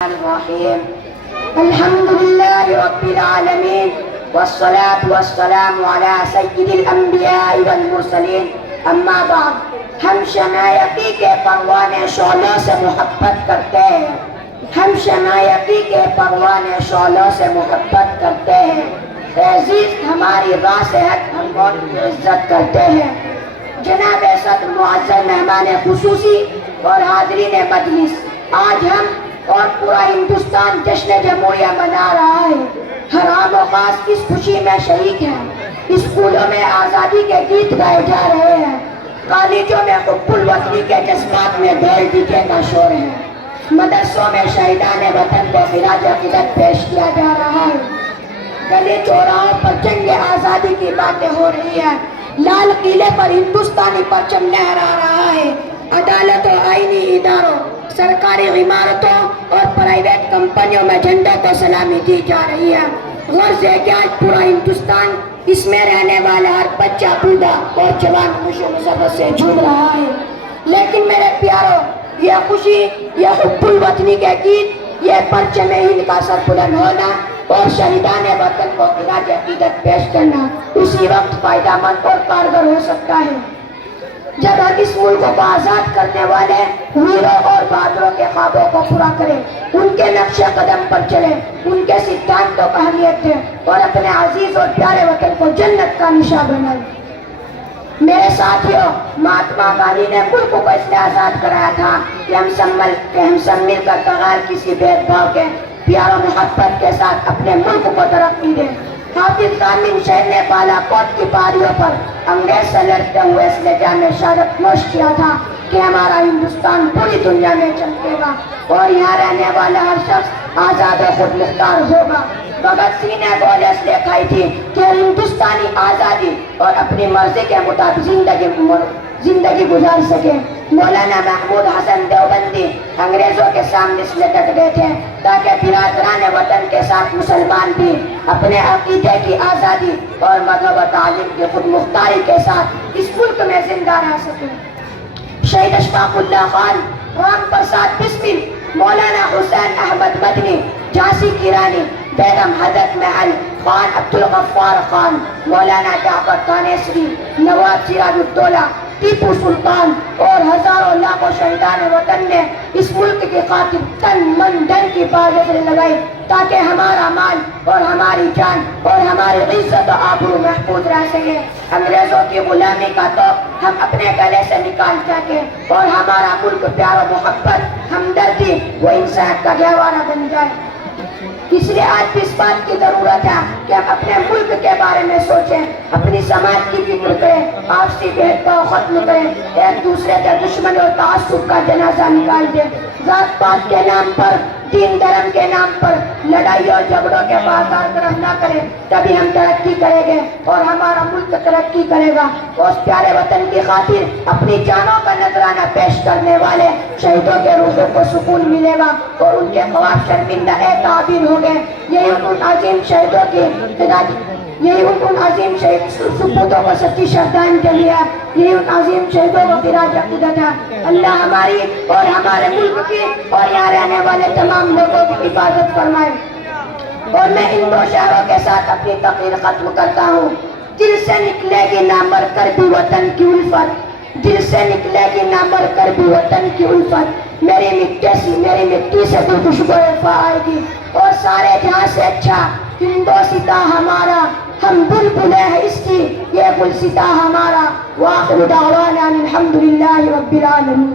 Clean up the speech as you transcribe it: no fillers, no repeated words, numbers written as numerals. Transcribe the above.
الرحيم الحمد لله رب العالمين والصلاة والسلام على سيد الأنبياء والمرسلين اما بعد ہم شنایقی کے پروانے شعلوں سے محبت کرتے ہیں شنایقی کے پروانے شعلوں سے محبت کرتے ہیں اے عزیز ہماری راہ سے ہٹ ہم موت کی عزت کرتے ہیں جناب صدر معزز مہمان خصوصی اور حاضرین مجلس آج ہم اور پورا ہندوستان جشن جمہوریہ منا رہا ہے ہر عام و خاص اس خوشی میں شریک ہیں اسکولوں میں آزادی کے گیت گائے جا رہے ہیں کالجوں میں حب الوطنی کے جذبات میں ڈھول ڈیجے کا شور ہے مدرسوں میں شہیدان وطن کو خراج عقیدت پیش کیا جا رہا ہے گلی چوراہوں پر جنگ آزادی کی باتیں ہو رہی ہیں لال قلعے پر ہندوستانی پرچم لہرا رہا ہے عدالت و آئینی اداروں سرکاری عمارتوں اور پرائیویٹ کمپنیوں میں جھنڈوں کو سلامی دی جا رہی ہے غرض ہے کہ آج پورا ہندوستان اس میں رہنے والا ہر بچہ بوڑھا اور جوان خوشی و مسرت سے جھوم رہا ہے لیکن میرے پیاروں یہ خوشی یہ حب الوطنی کے گیت یہ پرچم ہند کا سر بلند ہونا اور شہیدان وطن کو خراج عقیدت پیش کرنا اسی وقت فائدہ مند اور کارگر ہو سکتا ہے جب ہم اس ملک کو آزاد کرنے والے ویروں اور بہادروں کے خوابوں کو پورا کریں ان کے نقش قدم پر چلیں ان کے سدھانتوں کو اہمیت دیں اور اپنے عزیز اور پیارے وطن کو جنت کا نشاں بنائیں میرے ساتھیوں مہاتما گاندھی نے ملک کو اس لیے آزاد کرایا تھا کہ ہم سب مل کر بغیر کسی بھید بھاؤ کے پیار و محبت کے ساتھ اپنے ملک کو ترقی دیں حافظ تعمیر شہر نے بالا کوٹ کی پہاڑیوں پر انگریز سے لڑتے ہوئے اس لہجہ میں شہادت نوش کیا تھا کہ ہمارا ہندوستان پوری دنیا میں چمکے گا اور یہاں رہنے والا ہر شخص آزاد و خود مختار ہوگا بھگت سنگھ نے بول اس لیے کھائی تھی کہ ہندوستانی آزادی اور اپنی مرضی کے مطابق زندگی گزار سکے مولانا محمود حسن دیوبندی انگریزوں کے سامنے اس لیے ڈٹ گئے تھے تاکہ برادران وطن کے ساتھ مسلمان بھی اپنے عقیدے کی آزادی اور مذہب و تعلیم کی خود مختاری کے ساتھ اس ملک میں زندہ رہ سکیں شہید اشفاق اللہ خان رام پرساد بسمل مولانا حسین احمد مدنی جھانسی کی رانی بیگم حضرت محل خان عبدالغفار خان مولانا جعفر تانیسری نواب سراج الدولہ ٹیپو سلطان اور ہزاروں لاکھوں شہیدان وطن نے اس ملک کی خاطر تن من دھن کی بازویں لگائی تاکہ ہمارا مال اور ہماری جان اور ہماری عزت و آبرو محفوظ رہ سکے انگریزوں کی غلامی کا توق ہم اپنے گلے سے نکال سکیں اور ہمارا ملک پیار و محبت ہمدردی و انسانیت کا گہوارہ بن جائے اس لیے آج بھی اس بات کی ضرورت ہے کہ ہم اپنے ملک کے بارے میں سوچیں اپنی سماج کی فکر کریں آپسی بھید بھاؤ ختم کریں ایک دوسرے کے دشمنی اور تعصب کا جنازہ نکال دیں ذات پات کے نام پر دین دھرم کے نام پر لڑائی اور جھگڑوں کے بازار گرم نہ کریں تبھی ہم ترقی کریں گے اور ہمارا ملک ترقی کرے گا اس پیارے وطن کی خاطر اپنی جانوں کا نذرانہ پیش کرنے والے شہیدوں کے روحوں کو سکون ملے گا اور ان کے خواب شرمندہ تعبیر ہوں گے یہی ان عظیم شہیدوں کی ان عظیم شہید سپوتوں کو سچی شردانجلی ہے یہی ان عظیم شہیدوں کو خراج عقیدت ہے اللہ ہماری اور ہمارے ملک کی اور یہاں رہنے والے تمام لوگوں کی حفاظت فرمائے اور میں ان دو شعروں کے ساتھ اپنی تقریر ختم کرتا ہوں دل سے نکلے گی نہ مر کر بھی وطن کی الفت دل سے نکلے گی نہ مر کر بھی وطن کی الفت میری مٹی سے بھی خوشبو وفا آئے گی اور سارے جہاں سے اچھا ہندوستہ ہمارا ہم بلبلیں ہیں اس کی یہ گلستہ ہمارا وآخر دعوانا الحمدللہ رب العالمین